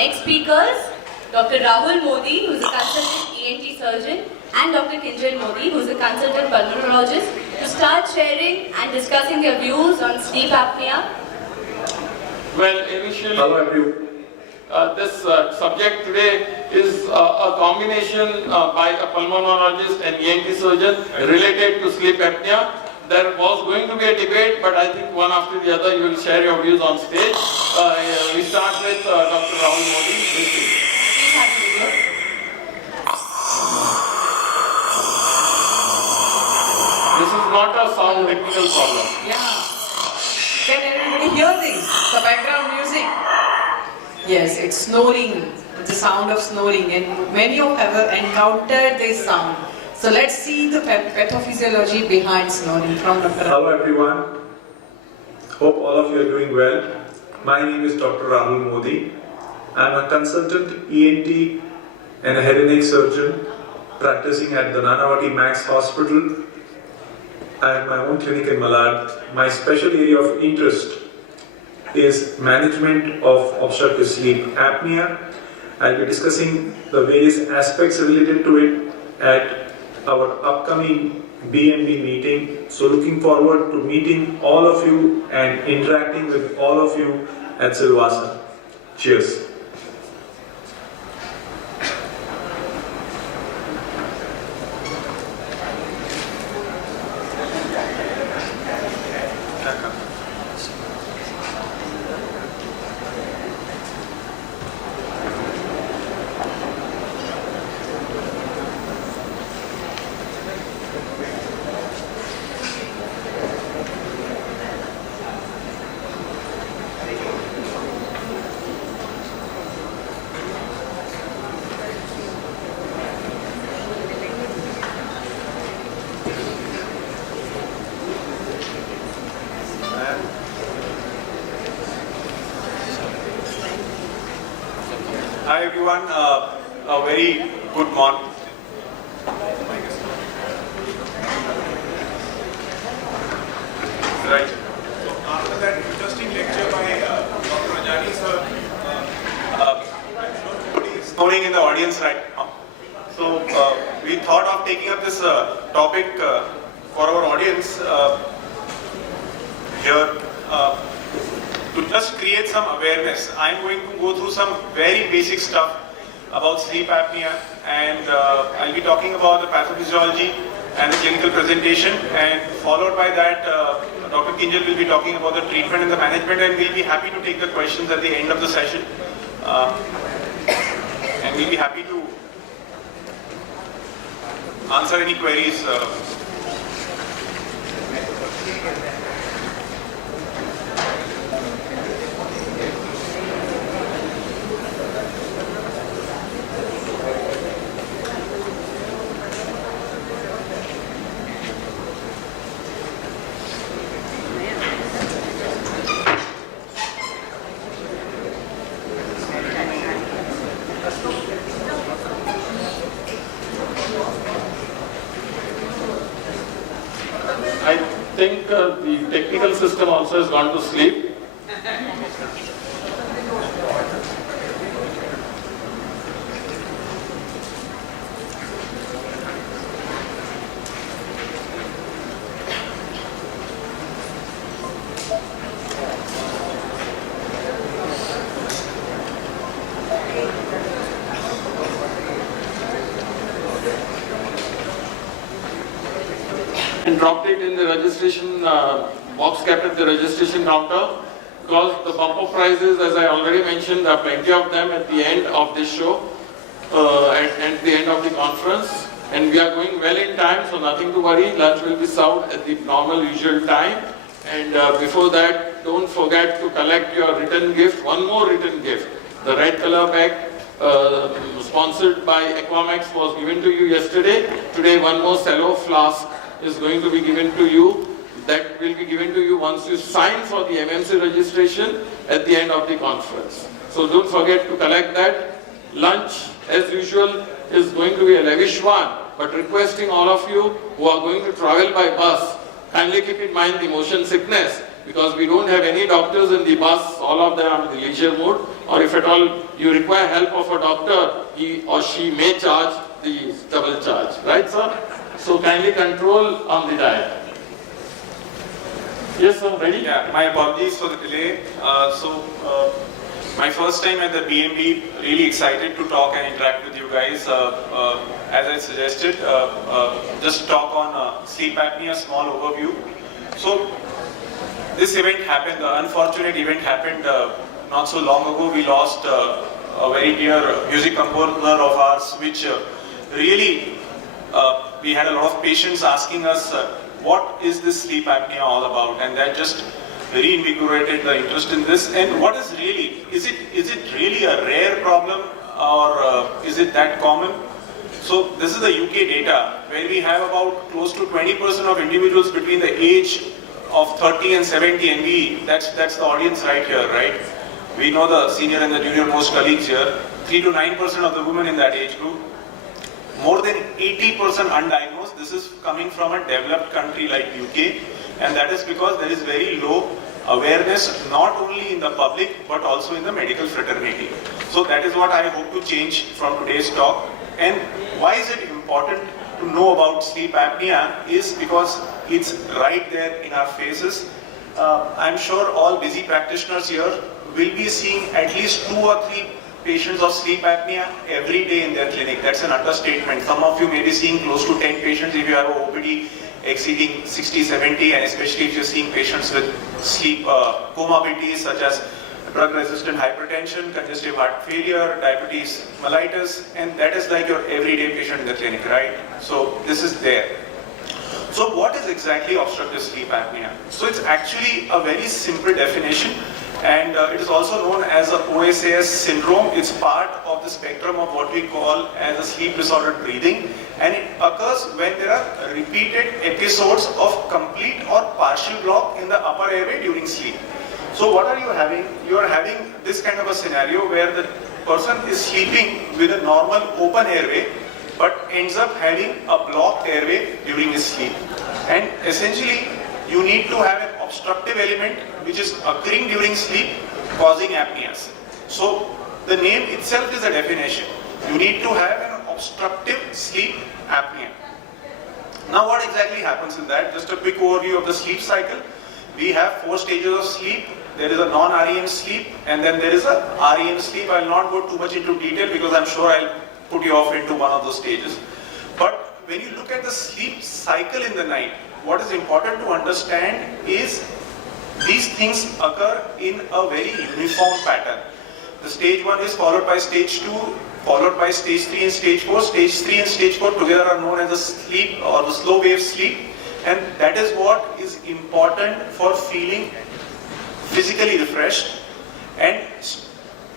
next speakers, Dr. Rahul Modi, who is a consultant ENT surgeon, and Dr. Khanvel Modi, who is a consultant pulmonologist, to start sharing and discussing their views on sleep apnea. Well, initially, Hello everyone. this subject today is a combination by a pulmonologist and ENT surgeon related to sleep apnea. There was going to be a debate, but I think one after the other you will share your views on stage. We start with Dr. Rahul Modi. Please have the video. This is not a sound technical problem. Yeah. Can everybody hear this? The background music. Yes, it's snoring. It's the sound of snoring, and many of you have encountered this sound. So let's see the pathophysiology behind snoring from Dr. Hello everyone. Hope all of you are doing well. My name is Dr. Rahul Modi. I am a consultant ENT and a head and neck surgeon practicing at the Nanavati Max Hospital. I have my own clinic in Malad. My special area of interest is management of obstructive sleep apnea. I'll be discussing the various aspects related to it at our upcoming BMB meeting. So looking forward to meeting all of you and interacting with all of you at Silvassa. Cheers. Hi everyone, a very good morning. Right. So after that interesting lecture by Dr. Ajani sir, nobody is snoring in the audience right now. So we thought of taking up this topic for our audience here. To just create some awareness, I'm going to go through some very basic stuff about sleep apnea, and I'll be talking about the pathophysiology and the clinical presentation, and followed by that Dr. Khanvel will be talking about the treatment and the management, and we'll be happy to take the questions at the end of the session, and we'll be happy to answer any queries. I think the technical system also has gone to sleep. And dropped it in the registration box kept at the registration counter, because the bumper prizes, as I already mentioned, there are plenty of them at the end of this show, at the end of the conference, and we are going well in time, so nothing to worry. Lunch will be served at the normal usual time, and before that, don't forget to collect your return gift. One more return gift, the red color bag sponsored by Aquamax was given to you yesterday. Today one more cello flask is going to be given to you. That will be given to you once you sign for the MMC registration at the end of the conference. So don't forget to collect that. Lunch, as usual, is going to be a lavish one, but requesting all of you who are going to travel by bus, kindly keep in mind the motion sickness because we don't have any doctors in the bus, all of them are in the leisure mode, or if at all you require help of a doctor, he or she may charge the double charge, right sir? So kindly control on the diet. Yes sir, ready? Yeah, my apologies for the delay. My first time at the BMB, really excited to talk and interact with you guys. As I suggested, just talk on sleep apnea, small overview. So this event happened, the unfortunate event happened not so long ago. We lost a very dear music composer of ours, which really we had a lot of patients asking us what is this sleep apnea all about, and that just reinvigorated the interest in this. And what is it really a rare problem, or is it that common? So this is the UK data, where we have about close to 20% of individuals between the age of 30 and 70, and that's the audience right here, right? We know the senior and the junior most colleagues here. 3 to 9% of the women in that age group. More than 80% undiagnosed. This is coming from a developed country like UK, and that is because there is very low awareness, not only in the public but also in the medical fraternity. So that is what I hope to change from today's talk. And why is it important to know about sleep apnea is because it's right there in our faces. I'm sure all busy practitioners here will be seeing at least 2 or 3 patients of sleep apnea every day in their clinic. That's an understatement. Some of you may be seeing close to 10 patients if you have a OPD exceeding 60, 70, and especially if you're seeing patients with sleep comorbidities such as drug-resistant hypertension, congestive heart failure, diabetes mellitus, and that is like your everyday patient in the clinic, right? So this is there. So what is exactly obstructive sleep apnea? So it's actually a very simple definition, and it is also known as a OSAS syndrome. It's part of the spectrum of what we call as a sleep disordered breathing, and it occurs when there are repeated episodes of complete or partial block in the upper airway during sleep. So what are you having? You are having this kind of a scenario where the person is sleeping with a normal open airway but ends up having a blocked airway during his sleep. And essentially, you need to have an obstructive element which is occurring during sleep causing apneas. So the name itself is a definition. You need to have an obstructive sleep apnea. Now what exactly happens in that? Just a quick overview of the sleep cycle. We have 4 stages of sleep. There is a non-REM sleep, and then there is a REM sleep. I will not go too much into detail because I'm sure I'll put you off into one of those stages. But when you look at the sleep cycle in the night, what is important to understand is these things occur in a very uniform pattern. The stage 1 is followed by stage 2, followed by stage 3 and stage 4. Stage 3 and stage 4 together are known as the sleep or the slow wave sleep, and that is what is important for feeling physically refreshed. And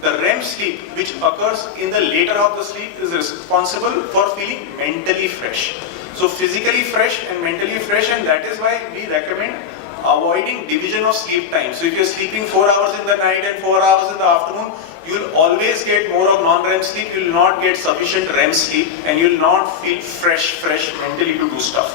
the REM sleep, which occurs in the later half of the sleep, is responsible for feeling mentally fresh. So physically fresh and mentally fresh, and that is why we recommend avoiding division of sleep time. So if you're sleeping 4 hours in the night and 4 hours in the afternoon, you will always get more of non-REM sleep, you will not get sufficient REM sleep, and you will not feel fresh mentally to do stuff.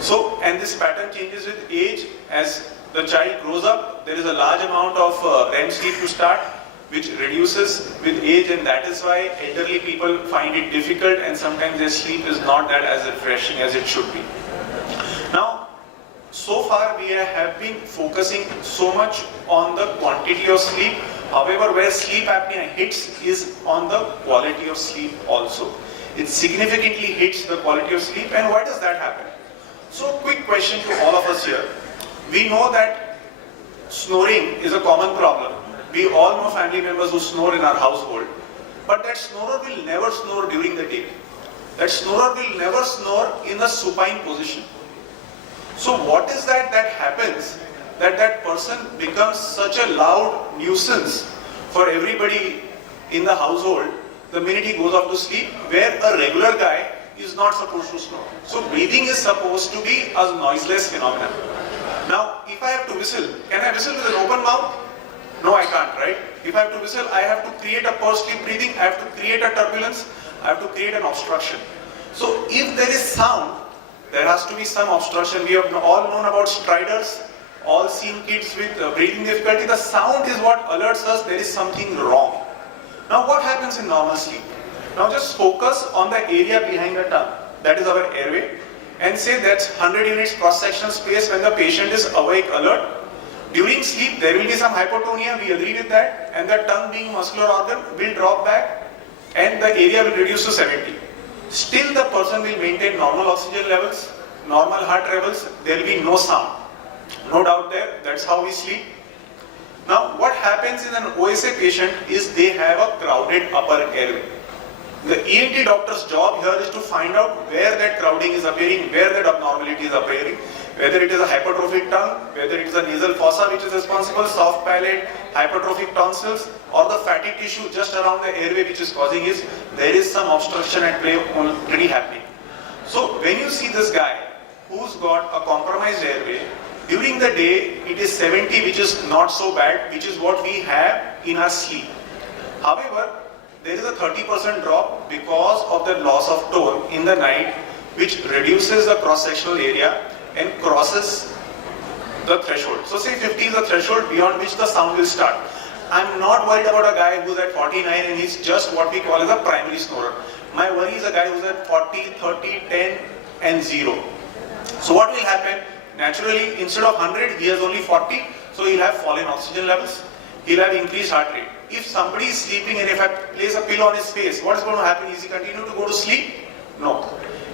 So, and this pattern changes with age. As the child grows up, there is a large amount of REM sleep to start, which reduces with age, and that is why elderly people find it difficult, and sometimes their sleep is not that as refreshing as it should be. Now, so far we have been focusing so much on the quantity of sleep. However, where sleep apnea hits is on the quality of sleep also. It significantly hits the quality of sleep, and why does that happen? So, quick question to all of us here. We know that snoring is a common problem. We all know family members who snore in our household. But that snorer will never snore during the day. That snorer will never snore in a supine position. So what is that happens that that person becomes such a loud nuisance for everybody in the household the minute he goes off to sleep, where a regular guy is not supposed to snore? So breathing is supposed to be a noiseless phenomenon. Now, if I have to whistle, can I whistle with an open mouth? No, I can't, right? If I have to whistle, I have to create a pursed lip breathing, I have to create a turbulence, I have to create an obstruction. So if there is sound, there has to be some obstruction. We have all known about striders, all seen kids with breathing difficulty. The sound is what alerts us there is something wrong. Now what happens in normal sleep? Now just focus on the area behind the tongue, that is our airway, and say that's 100 units cross-sectional space when the patient is awake, alert. During sleep there will be some hypotonia, we agree with that, and the tongue being muscular organ will drop back and the area will reduce to 70. Still the person will maintain normal oxygen levels, normal heart levels, there will be no sound. No doubt there, that's how we sleep. Now what happens in an OSA patient is they have a crowded upper airway. The ENT doctor's job here is to find out where that crowding is appearing, where that abnormality is appearing, whether it is a hypertrophic tongue, whether it is a nasal fossa which is responsible, soft palate, hypertrophic tonsils, or the fatty tissue just around the airway which is causing is, there is some obstruction at play already happening. So when you see this guy who's got a compromised airway, during the day it is 70, which is not so bad, which is what we have in our sleep. However, there is a 30% drop because of the loss of tone in the night, which reduces the cross-sectional area and crosses the threshold. So say 50 is the threshold beyond which the sound will start. I'm not worried about a guy who's at 49 and he's just what we call as a primary snorer. My worry is a guy who's at 40, 30, 10 and 0. So what will happen? Naturally, instead of 100, he has only 40, so he'll have fallen oxygen levels, he'll have increased heart rate. If somebody is sleeping and if I place a pillow on his face, what is going to happen? Is he continue to go to sleep? No.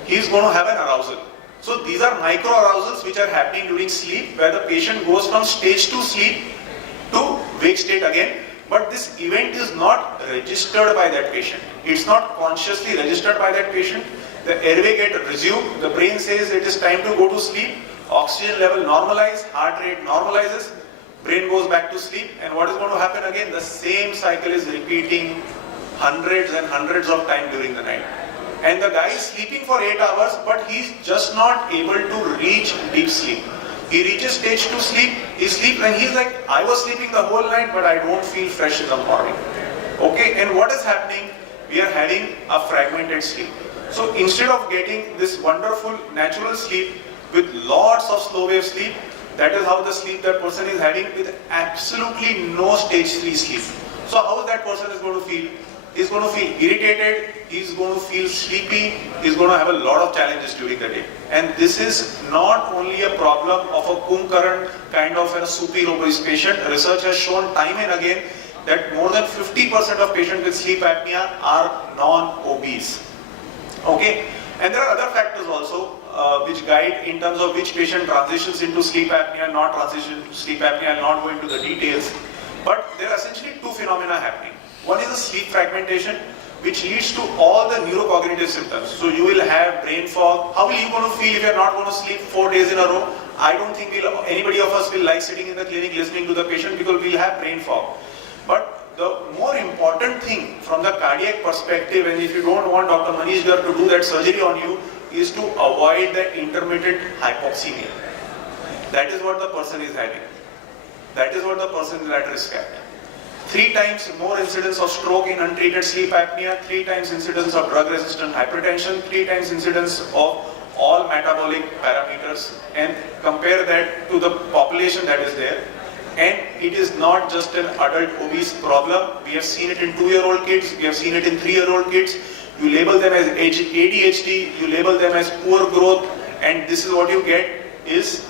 He is going to have an arousal. So these are micro arousals which are happening during sleep, where the patient goes from stage 2 sleep to wake state again. But this event is not registered by that patient. It's not consciously registered by that patient. The airway gets resumed, the brain says it is time to go to sleep, oxygen level normalizes, heart rate normalizes, brain goes back to sleep, and what is going to happen again? The same cycle is repeating hundreds and hundreds of times during the night. And the guy is sleeping for 8 hours, but he's just not able to reach deep sleep. He reaches stage 2 sleep, he sleeps and he's like, I was sleeping the whole night, but I don't feel fresh in the morning. Okay, and what is happening? We are having a fragmented sleep. So instead of getting this wonderful natural sleep with lots of slow wave sleep, that is how the sleep that person is having with absolutely no stage 3 sleep. So how that person is going to feel? He's going to feel irritated, he's going to feel sleepy, he's going to have a lot of challenges during the day. And this is not only a problem of a Kumkaran kind of a soupy obese patient. Research has shown time and again that more than 50% of patients with sleep apnea are non-obese. Okay, and there are other factors also which guide in terms of which patient transitions into sleep apnea, not transition to sleep apnea. I'll not go into the details, but there are essentially two phenomena happening. One is the sleep fragmentation, which leads to all the neurocognitive symptoms. So you will have brain fog. How will you going to feel if you are not going to sleep 4 days in a row? I don't think anybody of us will like sitting in the clinic listening to the patient, because we'll have brain fog. But the more important thing from the cardiac perspective, and if you don't want Dr. Manish Gar to do that surgery on you, is to avoid that intermittent hypoxemia. That is what the person is having. That is what the person is at risk at. 3 times more incidence of stroke in untreated sleep apnea, 3 times incidence of drug-resistant hypertension, 3 times incidence of all metabolic parameters, and compare that to the population that is there. And it is not just an adult obese problem. We have seen it in 2-year-old kids, we have seen it in 3-year-old kids. You label them as ADHD, you label them as poor growth, and this is what you get is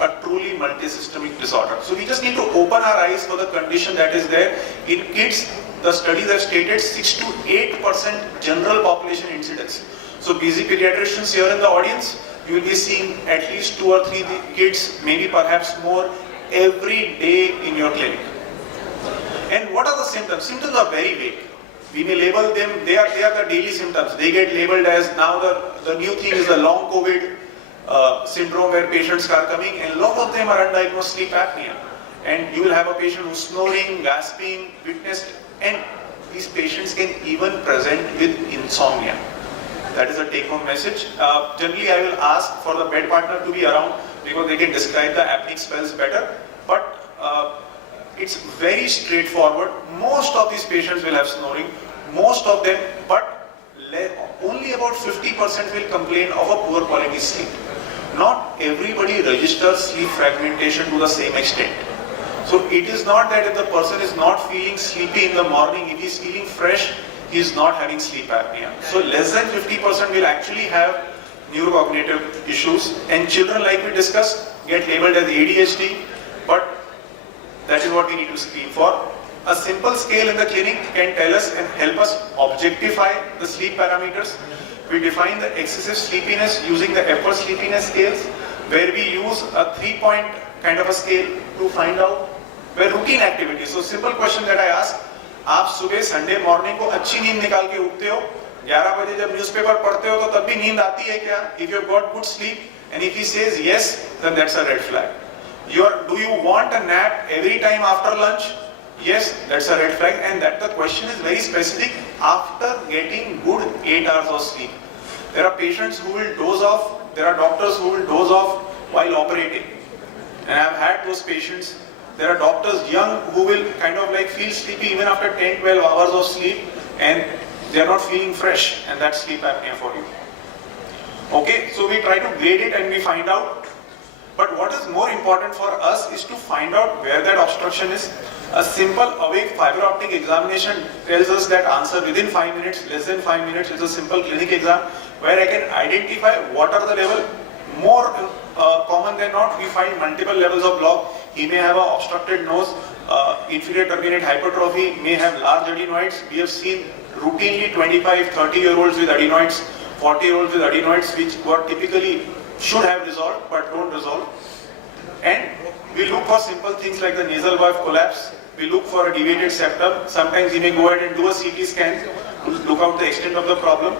a truly multisystemic disorder. So we just need to open our eyes for the condition that is there. In kids, the studies have stated 6 to 8% general population incidence. So busy pediatricians here in the audience, you will be seeing at least 2 or 3 kids, maybe perhaps more, every day in your clinic. And what are the symptoms? Symptoms are very vague. We may label them, they are the daily symptoms. They get labeled as, now the new thing is the long COVID syndrome, where patients are coming and a lot of them are undiagnosed sleep apnea. And you will have a patient who's snoring, gasping, witnessed, and these patients can even present with insomnia. That is a take-home message. Generally, I will ask for the bed partner to be around, because they can describe the apneic spells better. But it's very straightforward. Most of these patients will have snoring, most of them, but only about 50% will complain of a poor quality sleep. not everybody registers sleep fragmentation to the same extent. So it is not that if the person is not feeling sleepy in the morning, if he is feeling fresh, he is not having sleep apnea. So less than 50% will actually have neurocognitive issues, and children, like we discussed, get labeled as ADHD, but that is what we need to screen for. A simple scale in the clinic can tell us and help us objectify the sleep parameters. We define the excessive sleepiness using the Epworth sleepiness scales, where we use a 3-point kind of a scale to find out where routine activities. So simple question that I ask, आप सुबह Sunday morning को अच्छी नींद निकाल के उठते हो, 11 बजे जब न्यूज़पेपर पढ़ते हो तो तब भी नींद आती है क्या? If you have got good sleep, and if he says yes, then that's a red flag. Do you want a nap every time after lunch? Yes, that's a red flag, and that the question is very specific after getting good 8 hours of sleep. There are patients who will doze off, there are doctors who will doze off while operating, and I've had those patients. There are doctors young who will kind of like feel sleepy even after 10-12 hours of sleep, and they are not feeling fresh, and that's sleep apnea for you. Okay, so we try to grade it and we find out. But what is more important for us is to find out where that obstruction is. A simple awake fiber optic examination tells us that answer within 5 minutes, less than 5 minutes. It's a simple clinic exam where I can identify what are the level. More common than not, we find multiple levels of block. He may have an obstructed nose, inferior turbinate hypertrophy, may have large adenoids. We have seen routinely 25, 30-year-olds with adenoids, 40-year-olds with adenoids, which were typically should have resolved but don't resolve. And we look for simple things like the nasal valve collapse. We look for a deviated septum. Sometimes you may go ahead and do a CT scan to look out the extent of the problem.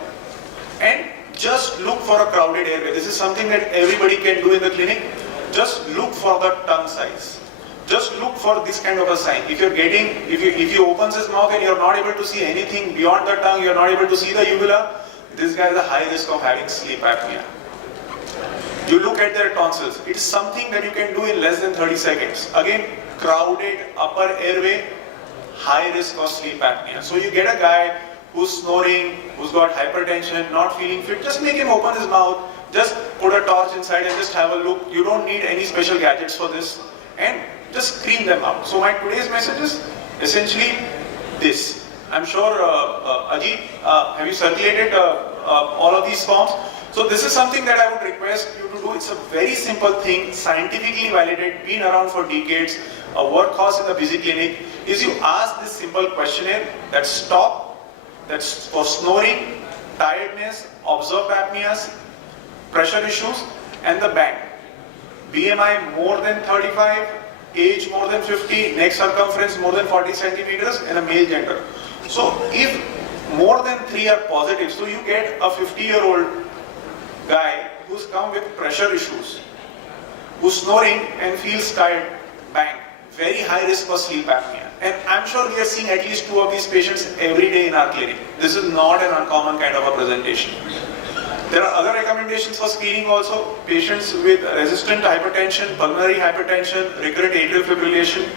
And just look for a crowded airway. This is something that everybody can do in the clinic. Just look for the tongue size. Just look for this kind of a sign. If he opens his mouth and you're not able to see anything beyond the tongue, you're not able to see the uvula, this guy has a high risk of having sleep apnea. You look at their tonsils. It's something that you can do in less than 30 seconds. Again, crowded upper airway, high risk of sleep apnea. So you get a guy who's snoring, who's got hypertension, not feeling fit, just make him open his mouth, just put a torch inside and just have a look. You don't need any special gadgets for this, and just screen them out. So my today's message is essentially this. I'm sure, Ajit, have you circulated all of these forms? So this is something that I would request you to do. It's a very simple thing, scientifically validated, been around for decades. A workhorse in the busy clinic is you ask this simple questionnaire that stop, that's for snoring, tiredness, observed apneas, pressure issues, and the band. BMI more than 35, age more than 50, neck circumference more than 40 centimeters, and a male gender. So if more than 3 are positive, so you get a 50-year-old guy who's come with pressure issues, who's snoring and feels tired, bang, very high risk for sleep apnea. And I'm sure we are seeing at least 2 of these patients every day in our clinic. This is not an uncommon kind of a presentation. There are other recommendations for screening also. Patients with resistant hypertension, pulmonary hypertension, recurrent atrial fibrillation,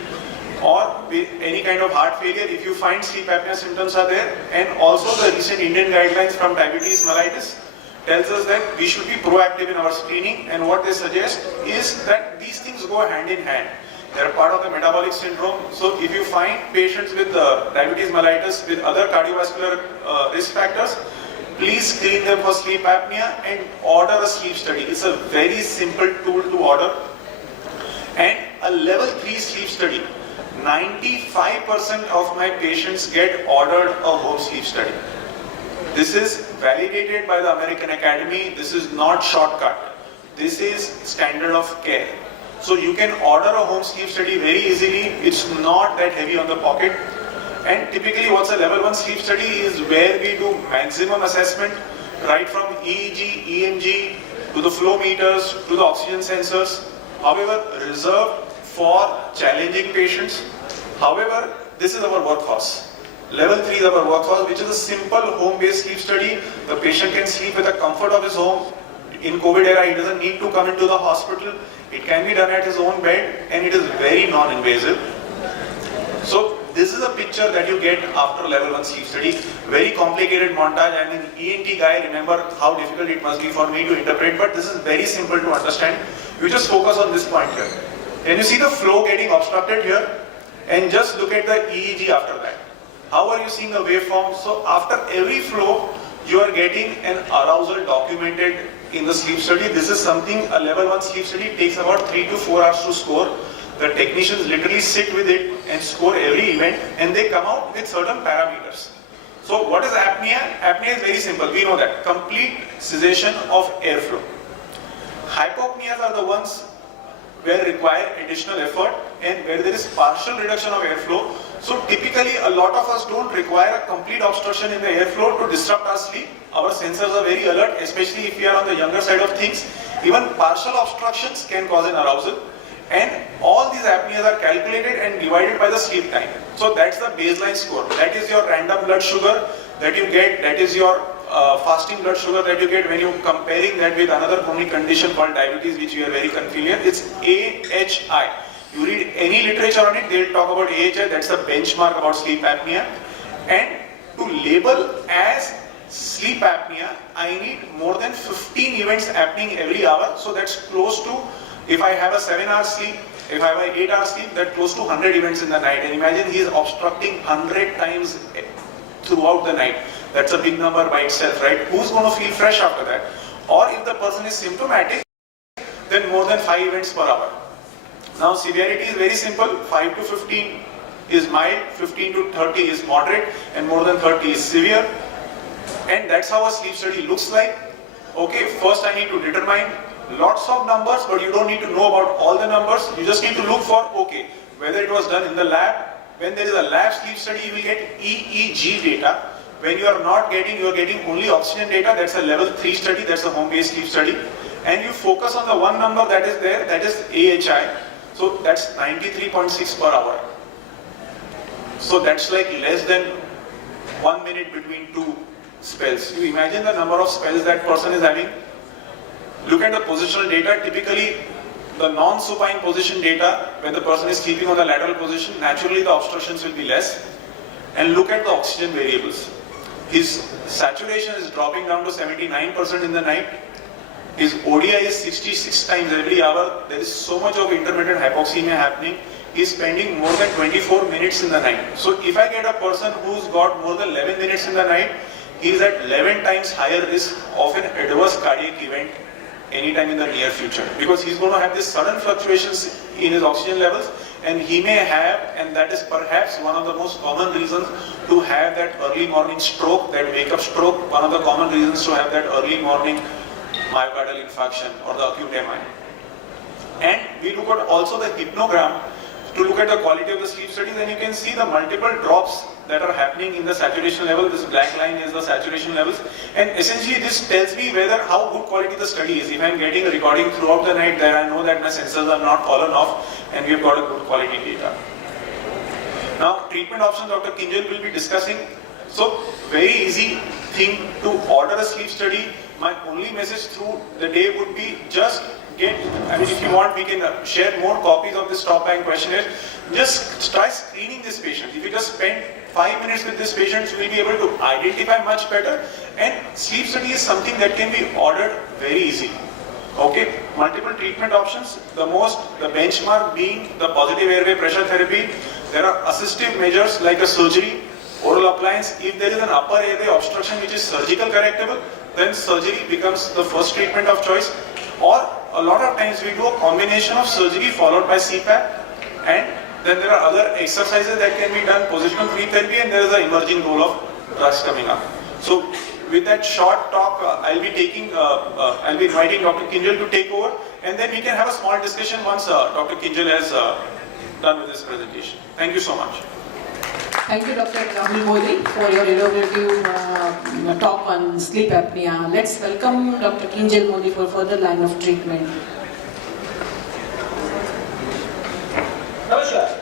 or any kind of heart failure, if you find sleep apnea symptoms are there. And also the recent Indian guidelines from diabetes mellitus tells us that we should be proactive in our screening, and what they suggest is that these things go hand in hand. They are part of the metabolic syndrome. So if you find patients with diabetes mellitus with other cardiovascular risk factors, please screen them for sleep apnea and order a sleep study. It's a very simple tool to order. And a level 3 sleep study. 95% of my patients get ordered a home sleep study. This is validated by the American Academy. This is not shortcut. This is standard of care. So you can order a home sleep study very easily. It's not that heavy on the pocket. And typically what's a level 1 sleep study is where we do maximum assessment, right from EEG, EMG, to the flow meters, to the oxygen sensors. However, reserved for challenging patients. However, this is our workhorse. Level 3 is our workhorse, which is a simple home-based sleep study. The patient can sleep with the comfort of his home. In COVID era, he doesn't need to come into the hospital. It can be done at his own bed, and it is very non-invasive. So this is a picture that you get after level 1 sleep study. Very complicated montage. I mean, ENT guy, remember how difficult it must be for me to interpret, but this is very simple to understand. You just focus on this point here. Can you see the flow getting obstructed here? And just look at the EEG after that. How are you seeing the waveform? So after every flow, you are getting an arousal documented in the sleep study. This is something a level 1 sleep study takes about 3 to 4 hours to score. The technicians literally sit with it and score every event, and they come out with certain parameters. So what is apnea? Apnea is very simple. We know that. Complete cessation of airflow. Hypopneas are the ones where require additional effort and where there is partial reduction of airflow. So typically a lot of us don't require a complete obstruction in the airflow to disrupt our sleep. Our sensors are very alert, especially if we are on the younger side of things. Even partial obstructions can cause an arousal. And all these apneas are calculated and divided by the sleep time. So that's the baseline score. That is your random blood sugar that you get. That is your fasting blood sugar that you get when you're comparing that with another chronic condition called diabetes, which we are very familiar. It's AHI. You read any literature on it, they'll talk about AHI. That's the benchmark about sleep apnea. And to label as sleep apnea, I need more than 15 events happening every hour. So that's close to, if I have a 7-hour sleep, if I have an 8-hour sleep, that's close to 100 events in the night. And imagine he is obstructing 100 times throughout the night. That's a big number by itself, right? Who's going to feel fresh after that? Or if the person is symptomatic, then more than 5 events per hour. Now severity is very simple. 5 to 15 is mild, 15 to 30 is moderate, and more than 30 is severe. And that's how a sleep study looks like. Okay, first I need to determine lots of numbers, but you don't need to know about all the numbers. You just need to look for, okay, whether it was done in the lab. When there is a lab sleep study, you will get EEG data. When you are not getting, you are getting only oxygen data. That's a level 3 study, that's a home-based sleep study. And you focus on the one number that is there, that is AHI. So that's 93.6 per hour. So that's like less than 1 minute between 2 spells. You imagine the number of spells that person is having. Look at the positional data. Typically, the non-supine position data, when the person is sleeping on the lateral position, naturally the obstructions will be less. And look at the oxygen variables. His saturation is dropping down to 79% in the night. His ODI is 66 times every hour. There is so much of intermittent hypoxemia happening. He is spending more than 24 minutes in the night. So if I get a person who's got more than 11 minutes in the night, he is at 11 times higher risk of an adverse cardiac event anytime in the near future, because he's going to have these sudden fluctuations in his oxygen levels, and he may have, and that is perhaps one of the most common reasons to have that early morning stroke, that wake up stroke, one of the common reasons to have that early morning myocardial infarction or the acute MI. And we look at also the hypnogram to look at the quality of the sleep studies, and you can see the multiple drops that are happening in the saturation level. This black line is the saturation levels, and essentially this tells me whether how good quality the study is. If I am getting a recording throughout the night, then I know that my sensors are not fallen off and we have got a good quality data. Now treatment options Dr. Khanvel will be discussing. So very easy thing to order a sleep study. My only message through the day would be just get, I mean if you want we can share more copies of this top bank questionnaire. Just try screening this patient. If you just spend 5 minutes with this patient, you will be able to identify much better, and sleep study is something that can be ordered very easily. Okay, multiple treatment options. The benchmark being the positive airway pressure therapy. There are assistive measures like a surgery, oral appliance. If there is an upper airway obstruction which is surgical correctable, then surgery becomes the first treatment of choice. Or a lot of times we do a combination of surgery followed by CPAP, and then there are other exercises that can be done, positional free therapy, and there is the emerging role of drugs coming up. So with that short talk, I'll be inviting Dr. Khanvel to take over, and then we can have a small discussion once Dr. Khanvel has done with his presentation. Thank you so much. Thank you, Dr. Rahul Modi, for your elaborative talk on sleep apnea. Let's welcome Dr. Tejal Modi for further line of treatment. Namaskar.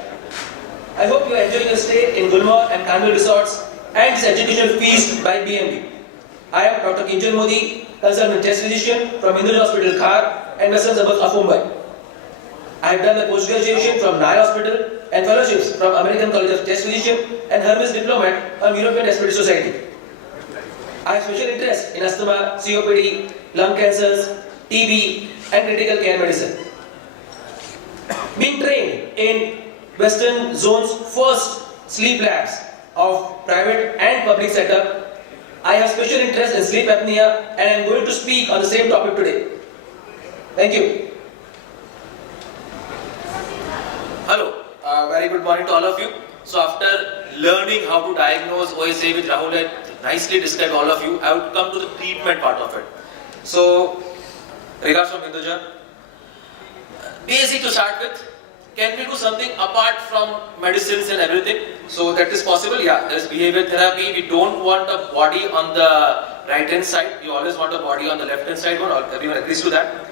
I hope you are enjoying your stay in Gulmarg and Khanvel resorts and this educational feast by BMB. I am Dr. Tejal Modi, consultant chest physician from Indira Hospital, Khar, and Western suburbs of Mumbai. I have done a post-graduation from Nye Hospital and fellowships from American College of Chest Physician and Hermes Diplomat from European Respiratory Society. I have special interest in asthma, COPD, lung cancers, TB and critical care medicine. Being trained in Western Zone's first sleep labs of private and public setup, I have special interest in sleep apnea and I am going to speak on the same topic today. Thank you. Hello, very good morning to all of you. So after learning how to diagnose OSA, which Rahul had nicely described all of you, I would come to the treatment part of it. So, regards from Hinduja, basic to start with, can we do something apart from medicines and everything? So that is possible, yeah, there is behavior therapy. We don't want a body on the right hand side, you always want a body on the left hand side, everyone agrees to that.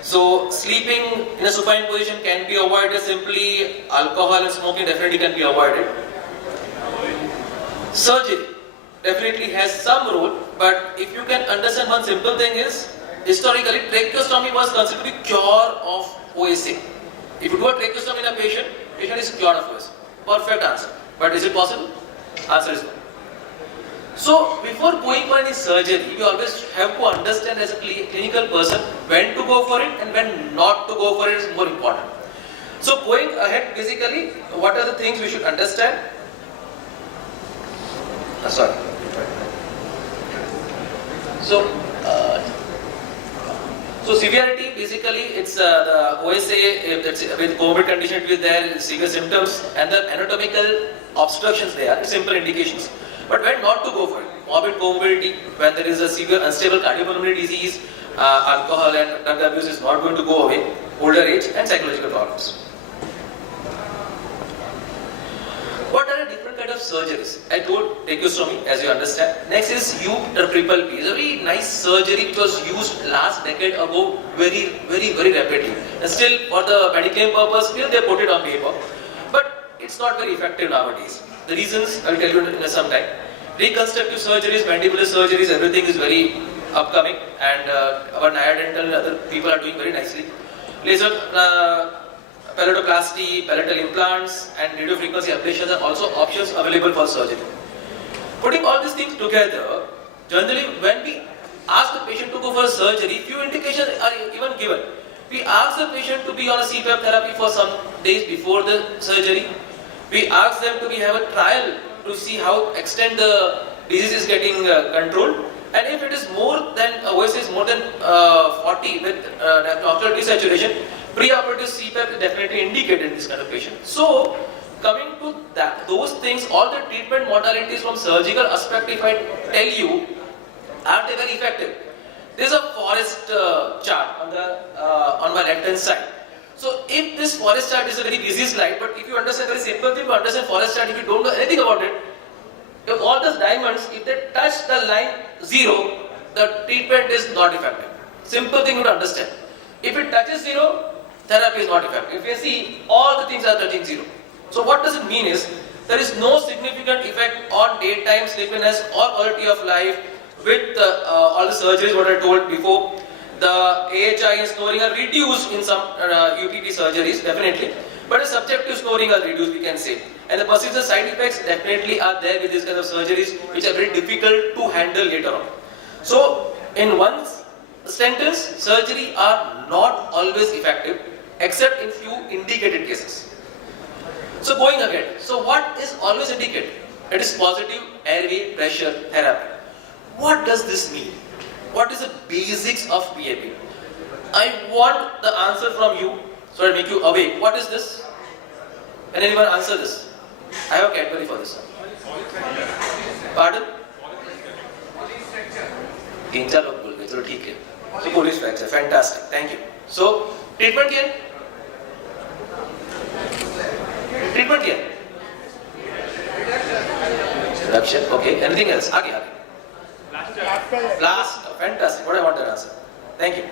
So sleeping in a supine position can be avoided simply, alcohol and smoking definitely can be avoided. Surgery definitely has some role, but if you can understand one simple thing is, historically tracheostomy was considered to be cure of OSA. If you do a tracheostomy in a patient is cured of OSA. Perfect answer. But is it possible? Answer is no. So before going for any surgery, we always have to understand as a clinical person when to go for it and when not to go for it is more important. So going ahead, basically, what are the things we should understand? Sorry. So severity, basically, it's the OSA, if it's with COVID condition will be there, severe symptoms and the anatomical obstructions there, simple indications. But when not to go for it, morbid comorbidity, when there is a severe unstable cardiopulmonary disease, alcohol and drug abuse is not going to go away, older age and psychological problems. What are the different kind of surgeries? I told tracheostomy, as you understand. Next is triple P. It's a very nice surgery which was used last decade ago very rapidly. And still for the medical purpose, still they put it on paper. But it's not very effective nowadays. The reasons I will tell you in some time. Reconstructive surgeries, mandibular surgeries, everything is very upcoming and our Naya Dental and other people are doing very nicely. Laser palatoplasty, palatal implants and radiofrequency ablations are also options available for surgery. Putting all these things together, generally when we ask the patient to go for a surgery, few indications are even given. We ask the patient to be on a CPAP therapy for some days before the surgery. We ask them to have a trial to see how extent the disease is getting controlled. And if it is more than, OSA is more than 40 with after desaturation, preoperative CPAP is definitely indicated in this kind of patient. So, coming to that, those things, all the treatment modalities from surgical aspect, if I tell you, are they very effective? There is a forest chart on my left hand side. So, if this forest chart is a very busy slide, but if you understand very simple thing to understand forest chart, if you don't know anything about it, if all those diamonds, if they touch the line 0, the treatment is not effective. Simple thing to understand. If it touches 0, therapy is not effective. If you see, all the things are touching 0. So what does it mean is, there is no significant effect on daytime sleepiness or quality of life with all the surgeries what I told before. The AHI and snoring are reduced in some UPP surgeries, definitely. But the subjective snoring are reduced, we can say. And the persistent side effects definitely are there with these kind of surgeries, which are very difficult to handle later on. So, in one sentence, surgery are not always effective, except in few indicated cases. So, going ahead. So, what is always indicated? It is positive airway pressure therapy. What does this mean? What is the basics of BMB? I want the answer from you, so I'll make you awake. What is this? Can anyone answer this? I have a Cadbury for this. Pardon? तीन चार लोग बोल गए, चलो ठीक है. So police fracture, fantastic. Thank you. So treatment क्या? Treatment क्या? Reduction. Okay. Anything else? आगे. Plaster. Fantastic. What I want that answer. Thank you.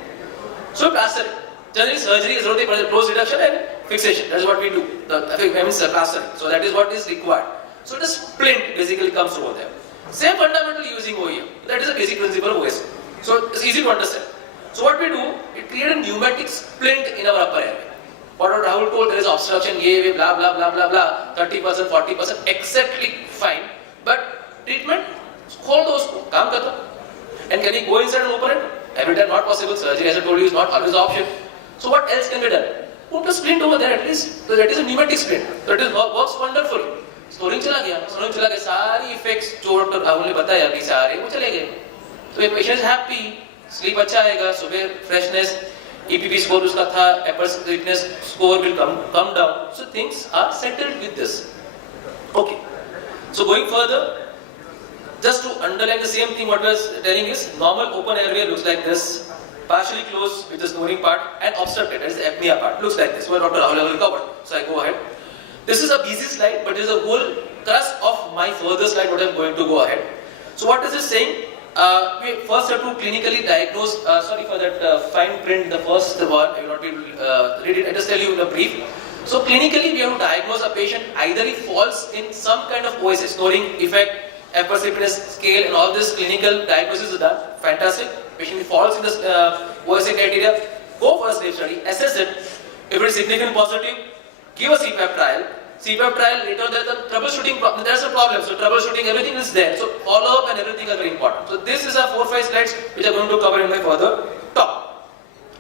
So plastering. Generally surgery is only close reduction and fixation. That is what we do. Plastering. So that is what is required. So the splint basically comes over there. Same fundamental using OEM. That is the basic principle of OSA. So it's easy to understand. So what we do, it create a pneumatic splint in our upper airway. What Rahul told, there is obstruction, ye, blah, blah, blah, blah, blah, 30%, 40%, exactly fine. But treatment, hold those, काम करता. And can he go inside and open it? Every time not possible. Surgery, as I told you, is not always the option. So what else can be done? Put a splint over there at least. So that is a pneumatic splint. That is works wonderfully. Snoring चला गया, सारी effects जो doctor Rahul ने बताया अभी सारे वो चले गए. So a patient is happy, sleep अच्छा आएगा, सुबह freshness, EPP score उसका था, upper sleepiness score will come down. So things are settled with this. Okay. So going further, just to underline the same thing what I was telling is, normal open airway looks like this, partially closed with the snoring part and obstructed, that is the apnea part, looks like this, what Dr. Rahul will cover. So I go ahead. This is a busy slide, but it is a whole thrust of my further slide what I am going to go ahead. So what is this saying? We first have to clinically diagnose, sorry for that fine print, the first one, I will not be able to read it, I just tell you in a brief. So clinically we have to diagnose a patient, either he falls in some kind of OSA, snoring effect, upper sleepiness scale, and all this clinical diagnosis is done, fantastic. Patient falls in this OSA criteria, go for a sleep study, assess it. If it is significant positive, give a CPAP trial. CPAP trial, later there's a troubleshooting, there's a problem. So troubleshooting, everything is there. So follow up and everything are very important. So this is a 4-5 slides which I'm going to cover in my further talk.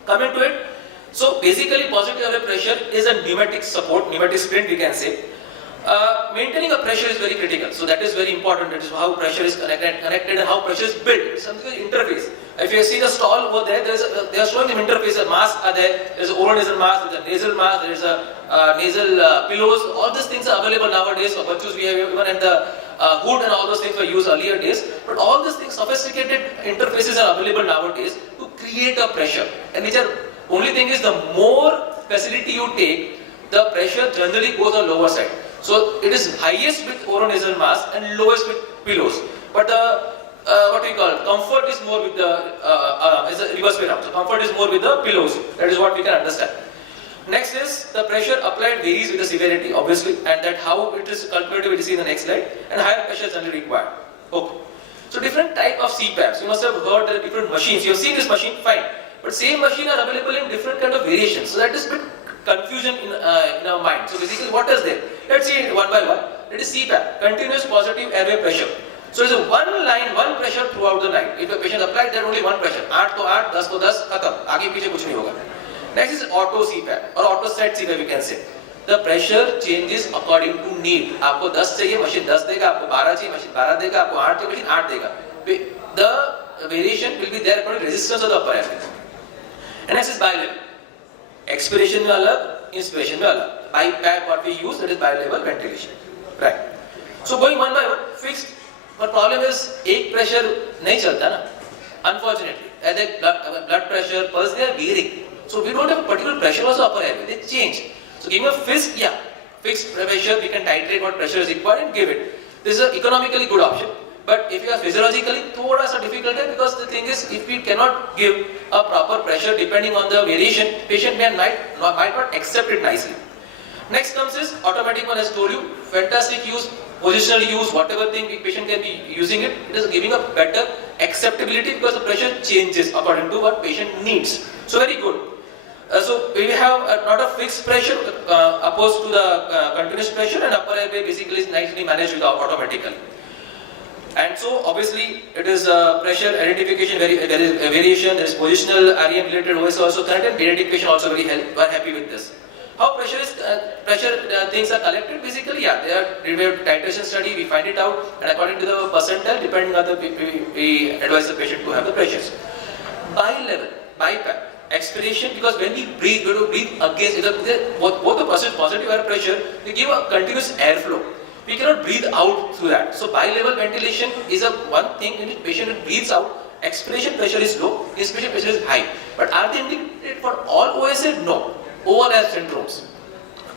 Coming to it, so basically positive airway pressure is a pneumatic support, pneumatic splint we can say. Maintaining a pressure is very critical. So that is very important. That is how pressure is connected and how pressure is built. It's something like interface. If you see the stall over there, they are showing the interface. The masks are there. There is an oral nasal mask, there is a nasal mask, there is a nasal pillows. All these things are available nowadays. For virtues we have even at the hood and all those things were used earlier days. But all these things, sophisticated interfaces are available nowadays to create a pressure. And which are only thing is the more facility you take, the pressure generally goes on lower side. So it is highest with oronasal mask and lowest with pillows. But the what we call comfort is more with the is a reverse way around. So comfort is more with the pillows. That is what we can understand. Next is the pressure applied varies with the severity, obviously, and that how it is calculated we will see in the next slide. And higher pressure is generally required. Okay. So different type of CPAPs. You must have heard there are different machines. You have seen this machine, fine. But same machine are available in different kind of variations. So that is a bit confusion in our mind. So basically what is there? Let's see it one by one. It is CPAP, continuous positive airway pressure. So it is one line, one pressure throughout the night. If a patient applied, there only one pressure. 8 to 8, 10 to 10, khatam. Aage piche kuch nahi hoga. Next is auto CPAP or auto set CPAP we can say. The pressure changes according to need. आपको 10 चाहिए, machine 10 देगा. आपको 12 चाहिए, machine 12 देगा. आपको 8 चाहिए, machine 8 देगा. The variation will be there according to resistance of the upper airway. And next is bi-level. Expiration में अलग, inspiration में अलग. BiPAP what we use, that is bi-level ventilation. Right. So going one by one, fixed. But problem is, एक pressure नहीं चलता ना. Unfortunately, as a blood pressure, pulse, they are varying. So we don't have a particular pressure also upper airway. They change. So giving a fixed, fixed pressure, we can titrate what pressure is required and give it. This is an economically good option. But if you are physiologically, thoda sa difficult hai, because the thing is, if we cannot give a proper pressure depending on the variation, patient might not accept it nicely. Next comes is automatic one, as told you, fantastic use, positional use, whatever thing the patient can be using it, it is giving a better acceptability because the pressure changes according to what patient needs. So very good. So we have not a fixed pressure opposed to the continuous pressure, and upper airway basically is nicely managed with automatically. And so obviously it is pressure identification, there is variation, there is positional REM related OS also connected, and pediatric patient also very happy with this. How pressure things are collected? Basically, we have titration study, we find it out, and according to the percentile, depending on the we advise the patient to have the pressures. Bi-level, BiPAP, expiration, because when we breathe, we have to breathe against both the positive air pressure, we give a continuous airflow. We cannot breathe out through that. So bi-level ventilation is a one thing in which patient breathes out, expiration pressure is low, inspiration pressure is high. But are they indicated for all OSA? No. OLS syndromes.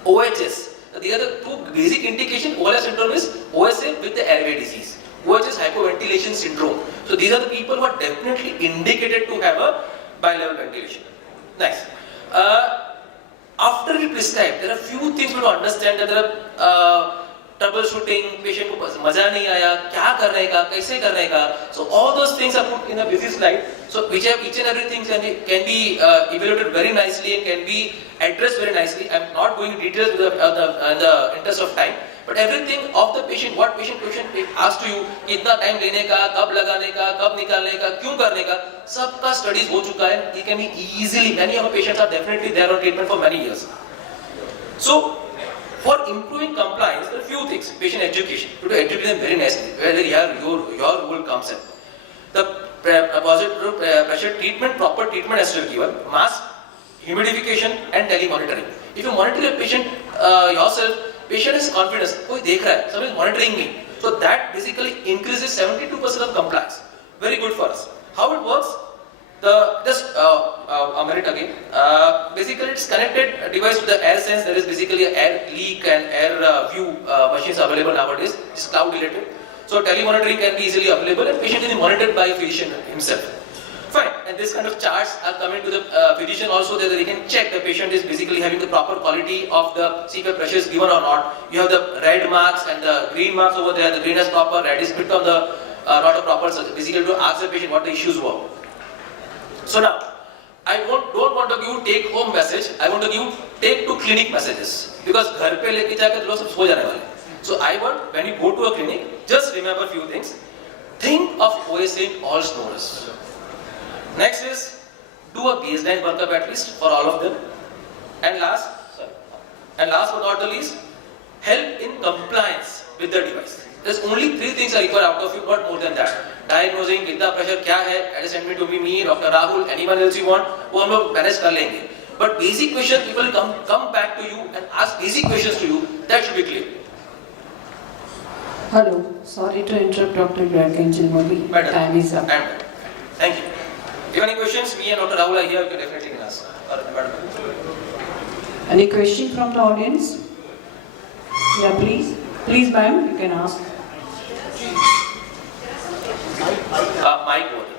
OHS. The other two basic indication, OLS syndrome is OSA with the airway disease. OHS hypoventilation syndrome. So these are the people who are definitely indicated to have a bi-level ventilation. Nice. After we prescribe, there are few things we have to understand that there are trouble shooting, patient को मजा नहीं आया, क्या करने का, कैसे करने का. So all those things are put in a busy slide. So each and everything can be evaluated very nicely and can be addressed very nicely. I'm not going into details in the interest of time. But everything of the patient, what patient asks to you, कितना time लेने का, कब लगाने का, कब निकालने का, क्यों करने का, सबका studies हो चुका है. It can be easily, many of our patients are definitely there on treatment for many years. So, for improving compliance, there are few things. Patient education, to educate them very nicely, where your role comes in. The positive pressure treatment, proper treatment has to be given, mask, humidification and telemonitoring. If you monitor your patient yourself, patient has confidence, koi dekh raha hai, someone is monitoring me. So that basically increases 72% of compliance. Very good for us. How it works? Just a minute again. Basically, it's connected device to the air sense. There is basically an air leak and air view machines available nowadays. It's cloud related. So telemonitoring can be easily available and patient can be monitored by a physician himself. Fine. And this kind of charts are coming to the physician also, that they can check the patient is basically having the proper quality of the CPAP pressures given or not. You have the red marks and the green marks over there. The green is proper, red is bit of the not a proper. So basically to ask the patient what the issues were. So now, I don't want to give take home message. I want to give take to clinic messages, because घर पे लेके जाकर लोग सब सो जाने वाले. So I want, when you go to a clinic, just remember few things. Think of OSA in all snorers. Next is do a baseline workup at least for all of them. And last but not the least, help in compliance with the device. There's only 3 things I require out of you, not more than that. Diagnosing कितना pressure क्या है, send me to me, Dr. Rahul, anyone else you want, वो हम लोग manage कर लेंगे. But basic questions, people will come back to you and ask basic questions to you. That should be clear. Hello, sorry to interrupt Dr. Jariwala. Madam, Time is up. Thank you. If you have any questions, me and Dr. Rahul are here, you can definitely ask. Any question from the audience? Yeah, please. Please, ma'am, you can ask. Mic order.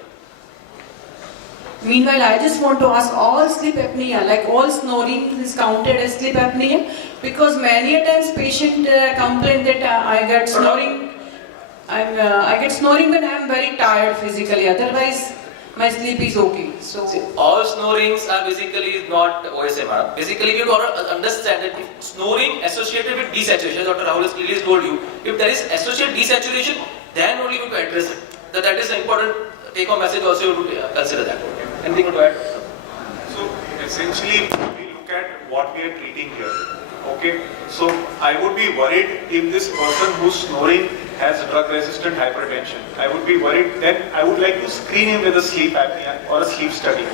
Meanwhile, I just want to ask, all sleep apnea, like all snoring is counted as sleep apnea? Because many a times patient complain that I get snoring. I get snoring when I am very tired physically. Otherwise, my sleep is okay. So see, all snorings are basically not OSMR. Basically, you got to understand that if snoring associated with desaturation, Dr. Rahul has clearly told you, if there is associated desaturation, then only we can address it. That is an important take-home message also, you to consider that. Anything to add? So essentially, we look at what we are treating here. Okay, so I would be worried if this person who's snoring has drug-resistant hypertension. I would be worried. Then I would like to screen him with a sleep apnea or a sleep study.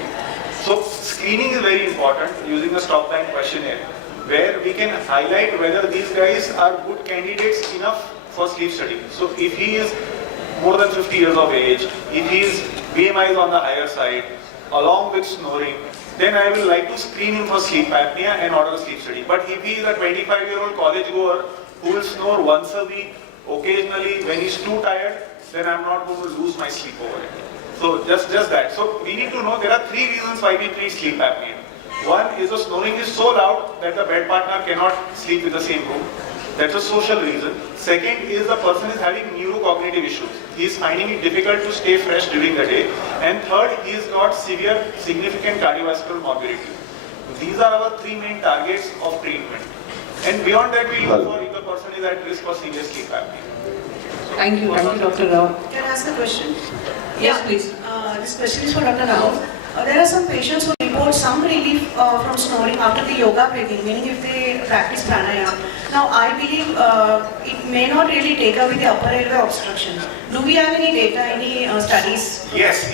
So screening is very important using a stop-time questionnaire, where we can highlight whether these guys are good candidates enough for sleep study. So if he is more than 50 years of age, if his BMI is on the higher side, along with snoring, then I will like to screen him for sleep apnea and order a sleep study. But if he is a 25-year-old college goer who will snore once a week, occasionally when he's too tired, then I'm not going to lose my sleep over it. So just that. So we need to know there are 3 reasons why we treat sleep apnea. One is the snoring is so loud that the bed partner cannot sleep in the same room. That's a social reason. Second is the person is having neurocognitive issues. He is finding it difficult to stay fresh during the day. And third, he has got severe, significant cardiovascular morbidity. These are our 3 main targets of treatment. And beyond that, we look for if the person is at risk for serious sleep apnea. So, thank you, Dr. Rao. Can I ask a question? Yes, please. This question is for Dr. Rao. There are some patients who report some relief from snoring after the yoga breathing, meaning if they practice pranayama. Now, I believe it may not really take away the upper airway obstruction. Do we have any data, any studies? Yes.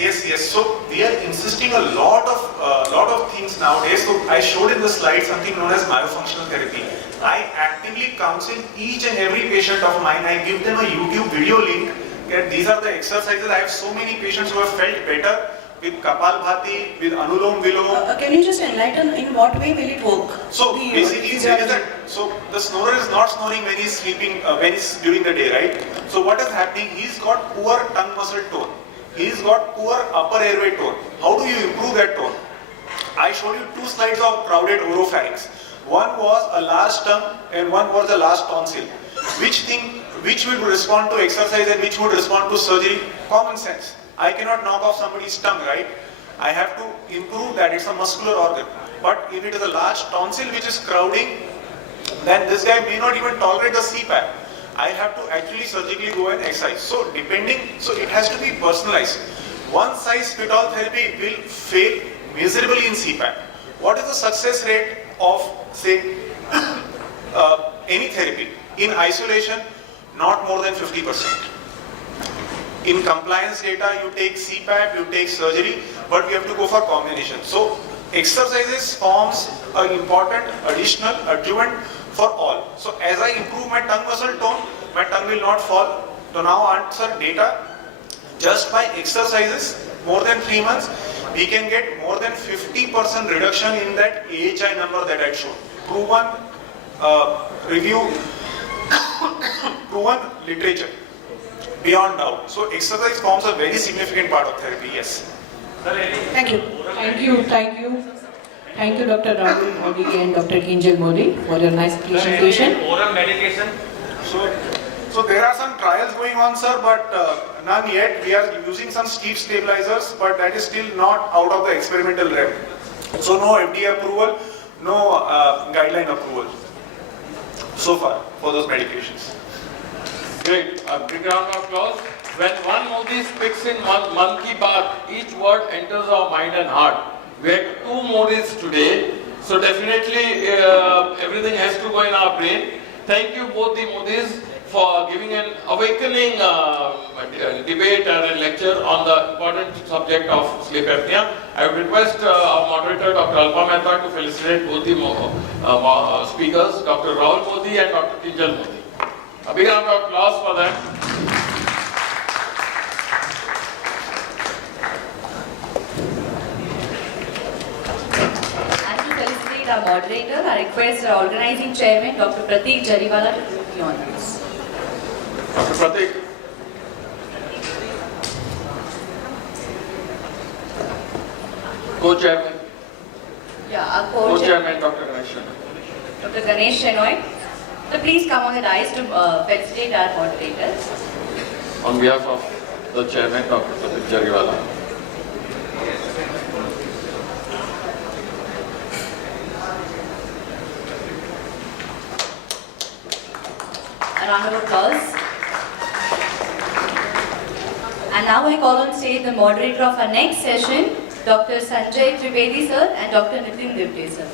So we are insisting a lot of things nowadays. So I showed in the slide something known as myofunctional therapy. I actively counsel each and every patient of mine. I give them a YouTube video link. That these are the exercises. I have so many patients who have felt better with Kapalbhati, with Anulom Vilom. Can you just enlighten in what way will it work? So basically, so the snorer is not snoring when he's sleeping, when he's during the day, right? So what is happening? He's got poor tongue muscle tone. He's got poor upper airway tone. How do you improve that tone? I showed you 2 slides of crowded oropharynx. One was a large tongue and one was a large tonsil. which will respond to exercise and which would respond to surgery? Common sense. I cannot knock off somebody's tongue, right? I have to improve that, it's a muscular organ. But if it is a large tonsil which is crowding, then this guy may not even tolerate the CPAP. I have to actually surgically go and exercise. So it has to be personalized. One size fit all therapy will fail miserably in CPAP. What is the success rate of, say, any therapy? In isolation, not more than 50%. In compliance data, you take CPAP, you take surgery, but we have to go for combination. So exercises forms an important additional adjuvant for all. So as I improve my tongue muscle tone, my tongue will not fall. To now answer data, just by exercises, more than 3 months, we can get more than 50% reduction in that AHI number that I showed. Proven review, proven literature, beyond doubt. So exercise forms a very significant part of therapy, yes. Thank you. Thank you, Dr. Rahul Modi and Dr. Khanvel Modi for your nice presentation. Oral medication. So there are some trials going on, sir, but none yet. We are using some sleep stabilizers, but that is still not out of the experimental realm. So no FDA approval, no guideline approval so far for those medications. Great. A big round of applause. When one Modi speaks in Mann Ki Baat, each word enters our mind and heart. We had 2 Modis today, so definitely everything has to go in our brain. Thank you both the Modis for giving an awakening debate and a lecture on the important subject of sleep apnea. I would request our moderator, Dr. Alpa Mehta, to felicitate both the speakers, Dr. Rahul Modi and Dr. Tejal Modi. A big round of applause for them. And to felicitate our moderator, I request our organizing chairman, Dr. Pratik Jariwala, to do the honors. Dr. Pratik. Co-chairman. Yeah, our co-chairman, Dr. Ganesh. Dr. Ganesh Shenoy. So please come on the dais to felicitate our moderators. On behalf of the chairman, Dr. Pratik Jariwala. A round of applause. And now I call on stage the moderator of our next session, Dr. Sanjay Trivedi sir and Dr. Nitin Divde sir.